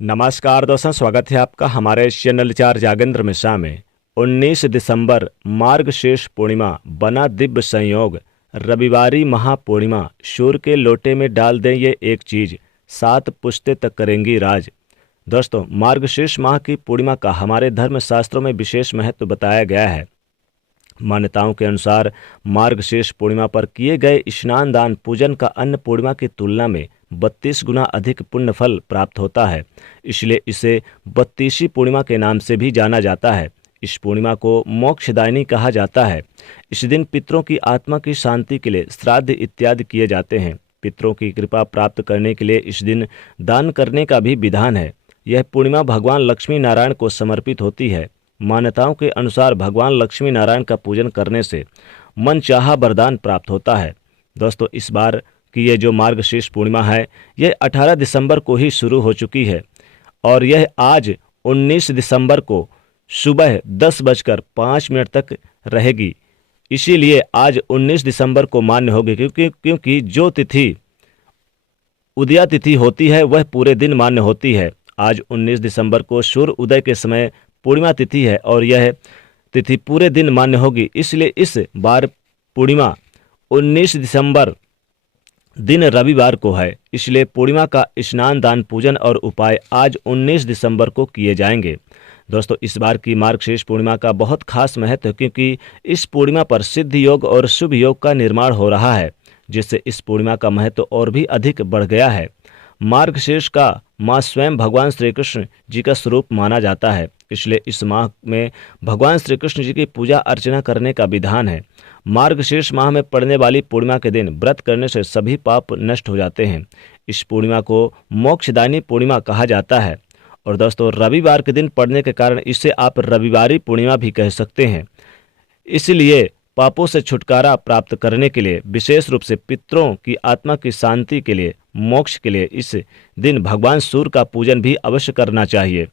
नमस्कार दोस्तों, स्वागत है आपका हमारे चैनल चार जागेंद्र मिश्रा में। 19 दिसंबर मार्गशीर्ष पूर्णिमा बना दिव्य संयोग। रविवारी महापूर्णिमा, सूर्य के लोटे में डाल दें ये एक चीज, 7 पुश्ते तक करेंगी राज। दोस्तों, मार्गशीर्ष माह की पूर्णिमा का हमारे धर्म शास्त्रों में विशेष महत्व बताया गया है। मान्यताओं के अनुसार मार्गशीर्ष पूर्णिमा पर किए गए स्नान दान पूजन का अन्य पूर्णिमा की तुलना में 32 गुना अधिक पुण्य फल प्राप्त होता है। इसलिए इसे 32वीं पूर्णिमा के नाम से भी जाना जाता है। इस पूर्णिमा को मोक्षदायिनी कहा जाता है। इस दिन पितरों की आत्मा की शांति के लिए श्राद्ध इत्यादि किए जाते हैं। पितरों की कृपा प्राप्त करने के लिए इस दिन दान करने का भी विधान है। यह पूर्णिमा भगवान लक्ष्मी नारायण को समर्पित होती है। मान्यताओं के अनुसार भगवान लक्ष्मी नारायण का पूजन करने से मनचाहा वरदान प्राप्त होता है। दोस्तों, इस बार की ये जो मार्गशीर्ष पूर्णिमा है, यह 18 दिसंबर को ही शुरू हो चुकी है और यह आज 19 दिसंबर को सुबह 10:05 तक रहेगी। इसीलिए आज 19 दिसंबर को मान्य होगी, क्योंकि जो तिथि उदया तिथि होती है वह पूरे दिन मान्य होती है। आज 19 दिसंबर को सूर्य उदय के समय पूर्णिमा तिथि है और यह तिथि पूरे दिन मान्य होगी। इसलिए इस बार पूर्णिमा 19 दिसंबर दिन रविवार को है। इसलिए पूर्णिमा का स्नान दान पूजन और उपाय आज 19 दिसंबर को किए जाएंगे। दोस्तों, इस बार की मार्गशीर्ष पूर्णिमा का बहुत खास महत्व है, क्योंकि इस पूर्णिमा पर सिद्ध योग और शुभ योग का निर्माण हो रहा है, जिससे इस पूर्णिमा का महत्व और भी अधिक बढ़ गया है। मार्गशीर्ष का माह स्वयं भगवान श्री कृष्ण जी का स्वरूप माना जाता है। इसलिए इस माह में भगवान श्री कृष्ण जी की पूजा अर्चना करने का विधान है। मार्गशीर्ष माह में पड़ने वाली पूर्णिमा के दिन व्रत करने से सभी पाप नष्ट हो जाते हैं। इस पूर्णिमा को मोक्षदायिनी पूर्णिमा कहा जाता है। और दोस्तों, रविवार के दिन पड़ने के कारण इसे आप रविवारी पूर्णिमा भी कह सकते हैं। इसलिए पापों से छुटकारा प्राप्त करने के लिए, विशेष रूप से पितरों की आत्मा की शांति के लिए, मोक्ष के लिए इस दिन भगवान सूर्य का पूजन भी अवश्य करना चाहिए।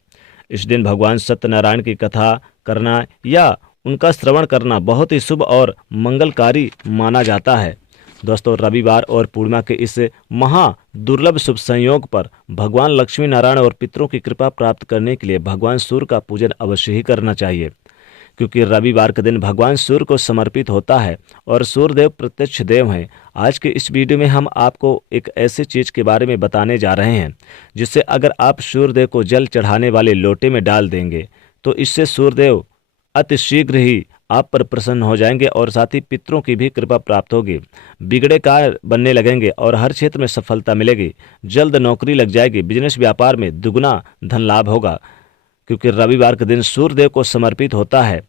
इस दिन भगवान सत्यनारायण की कथा करना या उनका श्रवण करना बहुत ही शुभ और मंगलकारी माना जाता है। दोस्तों, रविवार और पूर्णिमा के इस महा दुर्लभ शुभ संयोग पर भगवान लक्ष्मी नारायण और पितरों की कृपा प्राप्त करने के लिए भगवान सूर्य का पूजन अवश्य ही करना चाहिए, क्योंकि रविवार का दिन भगवान सूर्य को समर्पित होता है और सूर्यदेव प्रत्यक्ष देव हैं। आज के इस वीडियो में हम आपको एक ऐसी चीज़ के बारे में बताने जा रहे हैं, जिससे अगर आप सूर्यदेव को जल चढ़ाने वाले लोटे में डाल देंगे तो इससे सूर्यदेव अति शीघ्र ही आप पर प्रसन्न हो जाएंगे और साथ ही पितरों की भी कृपा प्राप्त होगी। बिगड़े कार्य बनने लगेंगे और हर क्षेत्र में सफलता मिलेगी। जल्द नौकरी लग जाएगी। बिजनेस व्यापार में दुगना धन लाभ होगा, क्योंकि रविवार के दिन सूर्यदेव को समर्पित होता है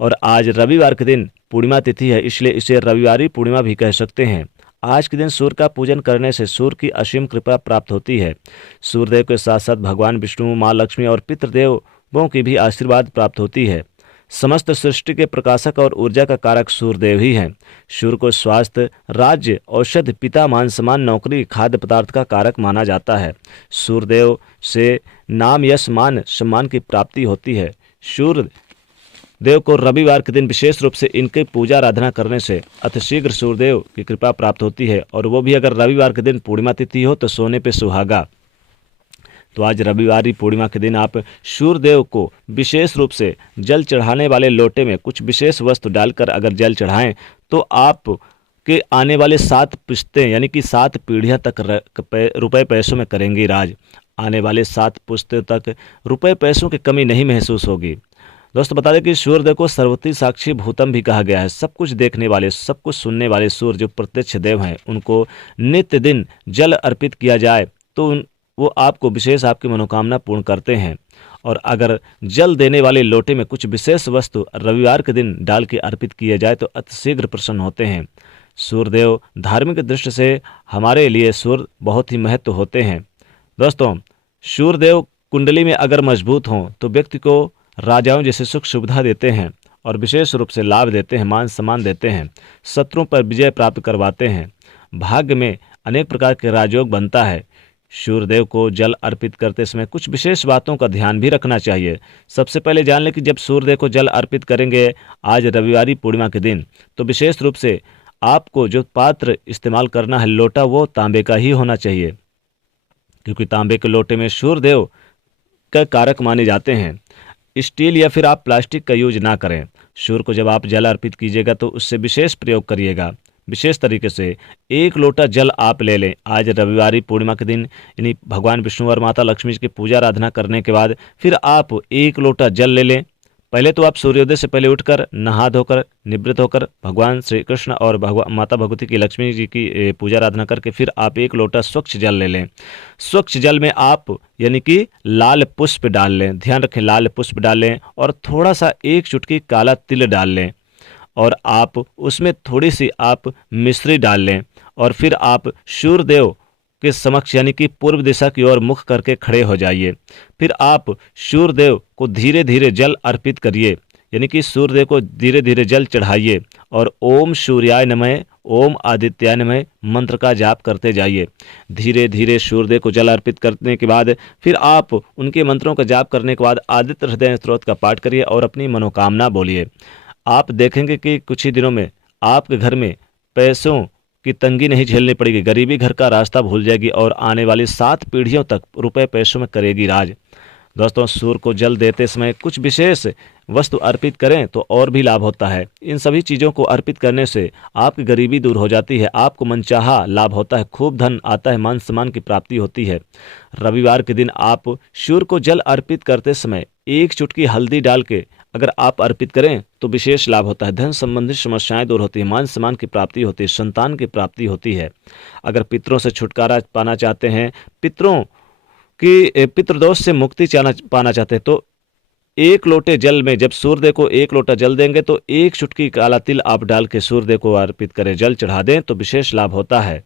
और आज रविवार के दिन पूर्णिमा तिथि है, इसलिए इसे रविवारी पूर्णिमा भी कह सकते हैं। आज के दिन सूर्य का पूजन करने से सूर्य की असीम कृपा प्राप्त होती है। सूर्यदेव के साथ साथ भगवान विष्णु, माँ लक्ष्मी और पितृदेवों की भी आशीर्वाद प्राप्त होती है। समस्त सृष्टि के प्रकाशक और ऊर्जा का कारक सूर्यदेव ही हैं। सूर्य को स्वास्थ्य, राज्य, औषध, पिता, मान सम्मान, नौकरी, खाद्य पदार्थ का कारक माना जाता है। सूर्यदेव से नाम, यश, मान सम्मान की प्राप्ति होती है। सूर्य देव को रविवार के दिन विशेष रूप से इनकी पूजा आराधना करने से अतिशीघ्र सूर्यदेव की कृपा प्राप्त होती है, और वो भी अगर रविवार के दिन पूर्णिमा तिथि हो तो सोने पे सुहागा। तो आज रविवारी पूर्णिमा के दिन आप सूर्यदेव को विशेष रूप से जल चढ़ाने वाले लोटे में कुछ विशेष वस्तु डालकर अगर जल चढ़ाएं तो आप के आने वाले 7 पुश्तें यानी कि 7 पीढ़ियां तक रुपए पैसों में करेंगी राज। आने वाले 7 पुश्तों तक रुपए पैसों की कमी नहीं महसूस होगी। दोस्तों, बता दें कि सूर्यदेव को सर्वती साक्षी भूतम भी कहा गया है। सब कुछ देखने वाले, सब कुछ सुनने वाले सूर्य जो प्रत्यक्ष देव हैं, उनको नित्य दिन जल अर्पित किया जाए तो वो आपको विशेष आपकी मनोकामना पूर्ण करते हैं। और अगर जल देने वाले लोटे में कुछ विशेष वस्तु रविवार के दिन डाल के अर्पित किए जाए तो अतिशीघ्र प्रसन्न होते हैं। सूर्यदेव धार्मिक दृष्टि से हमारे लिए सूर्य बहुत ही महत्व होते हैं। दोस्तों, सूर्यदेव कुंडली में अगर मजबूत हों तो व्यक्ति को राजाओं जैसे सुख सुविधा देते हैं और विशेष रूप से लाभ देते हैं, मान सम्मान देते हैं, शत्रुओं पर विजय प्राप्त करवाते हैं, भाग्य में अनेक प्रकार के राजयोग बनता है। सूर्यदेव को जल अर्पित करते समय कुछ विशेष बातों का ध्यान भी रखना चाहिए। सबसे पहले जान लें कि जब सूर्यदेव को जल अर्पित करेंगे आज रविवारी पूर्णिमा के दिन, तो विशेष रूप से आपको जो पात्र इस्तेमाल करना है, लोटा, वो तांबे का ही होना चाहिए, क्योंकि तांबे के लोटे में सूर्यदेव का कारक माने जाते हैं। स्टील या फिर आप प्लास्टिक का यूज ना करें। सूर्य को जब आप जल अर्पित कीजिएगा तो उससे विशेष प्रयोग करिएगा। विशेष तरीके से 1 लोटा जल आप ले लें। आज रविवारी पूर्णिमा के दिन यानी भगवान विष्णु और माता लक्ष्मी जी की पूजा आराधना करने के बाद फिर आप 1 लोटा जल ले लें। पहले तो आप सूर्योदय से पहले उठकर नहा धोकर निवृत्त होकर भगवान श्री कृष्ण और भगवान माता भगवती की लक्ष्मी जी की पूजा आराधना करके फिर आप 1 लोटा स्वच्छ जल ले लें। स्वच्छ जल में आप यानी कि लाल पुष्प डाल लें। ध्यान रखें, लाल पुष्प डाल लें और थोड़ा सा 1 चुटकी काला तिल डाल लें और आप उसमें थोड़ी सी आप मिश्री डाल लें और फिर आप सूर्यदेव के समक्ष यानी कि पूर्व दिशा की ओर मुख करके खड़े हो जाइए। फिर आप सूर्यदेव को धीरे धीरे जल अर्पित करिए यानी कि सूर्यदेव को धीरे धीरे जल चढ़ाइए और ओम सूर्याय नमः, ओम आदित्याय नमः मंत्र का जाप करते जाइए। धीरे धीरे सूर्यदेव को जल अर्पित करने के बाद फिर आप उनके मंत्रों का जाप करने के बाद आदित्य हृदय स्तोत्र का पाठ करिए और अपनी मनोकामना बोलिए। आप देखेंगे कि कुछ ही दिनों में आपके घर में पैसों की तंगी नहीं झेलनी पड़ेगी। गरीबी घर का रास्ता भूल जाएगी और आने वाली 7 पीढ़ियों तक रुपए पैसों में करेगी राज। दोस्तों, सूर्य को जल देते समय कुछ विशेष वस्तु अर्पित करें तो और भी लाभ होता है। इन सभी चीज़ों को अर्पित करने से आपकी गरीबी दूर हो जाती है, आपको मनचाहा लाभ होता है, खूब धन आता है, मान सम्मान की प्राप्ति होती है। रविवार के दिन आप सूर्य को जल अर्पित करते समय 1 चुटकी हल्दी डाल के अगर आप अर्पित करें तो विशेष लाभ होता है। धन संबंधित समस्याएं दूर होती है, मान सम्मान की प्राप्ति होती है, संतान की प्राप्ति होती है। अगर पितरों से छुटकारा पाना चाहते हैं, पितरों की पितृदोष से मुक्ति पाना चाहते हैं तो 1 लोटे जल में जब सूर्यदेव को 1 लोटा जल देंगे तो 1 चुटकी काला तिल आप डाल के सूर्यदेव को अर्पित करें, जल चढ़ा दें तो विशेष लाभ होता है।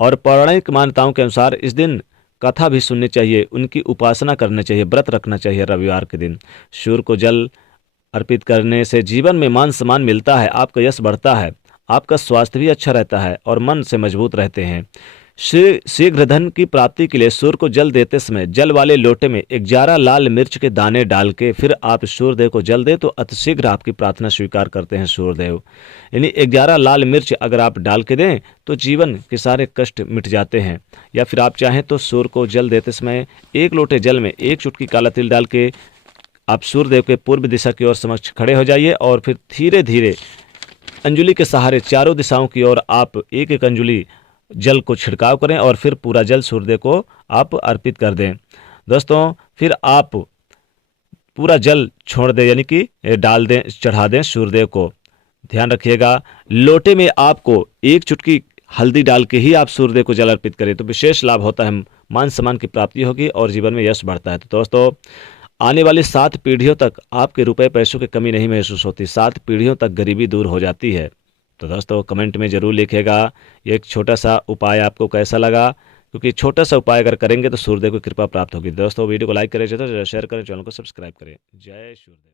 और पौराणिक मान्यताओं के अनुसार इस दिन कथा भी सुननी चाहिए, उनकी उपासना करनी चाहिए, व्रत रखना चाहिए रविवार के दिन। सूर्य को जल अर्पित करने से जीवन में मान सम्मान मिलता है, आपका यश बढ़ता है, आपका स्वास्थ्य भी अच्छा रहता है और मन से मजबूत रहते हैं। शीघ्र धन की प्राप्ति के लिए सूर्य को जल देते समय जल वाले लोटे में 11 लाल मिर्च के दाने डाल के फिर आप सूर्यदेव को जल दें तो अतिशीघ्र आपकी प्रार्थना स्वीकार करते हैं सूर्यदेव। यानी 11 लाल मिर्च अगर आप डाल के दें तो जीवन के सारे कष्ट मिट जाते हैं। या फिर आप चाहें तो सूर्य को जल देते समय 1 लोटे जल में 1 चुटकी काला तिल डाल के आप सूर्यदेव के पूर्व दिशा की ओर समक्ष खड़े हो जाइए और फिर धीरे धीरे अंजुलि के सहारे चारों दिशाओं की ओर आप एक एक अंजुलि जल को छिड़काव करें और फिर पूरा जल सूर्यदेव को आप अर्पित कर दें। दोस्तों, फिर आप पूरा जल छोड़ दें यानी कि डाल दें, चढ़ा दें सूर्यदेव को। ध्यान रखिएगा, लोटे में आपको 1 चुटकी हल्दी डाल के ही आप सूर्यदेव को जल अर्पित करें तो विशेष लाभ होता है, मान सम्मान की प्राप्ति होगी और जीवन में यश बढ़ता है। तो दोस्तों, आने वाली 7 पीढ़ियों तक आपके रुपए पैसों की कमी नहीं महसूस होती, 7 पीढ़ियों तक गरीबी दूर हो जाती है। तो दोस्तों, कमेंट में ज़रूर लिखिएगा ये एक छोटा सा उपाय आपको कैसा लगा, क्योंकि छोटा सा उपाय अगर करेंगे तो सूर्यदेव की कृपा प्राप्त होगी। दोस्तों, वीडियो को लाइक करें, शेयर करें, चैनल को सब्सक्राइब करें। जय सूर्यदेव।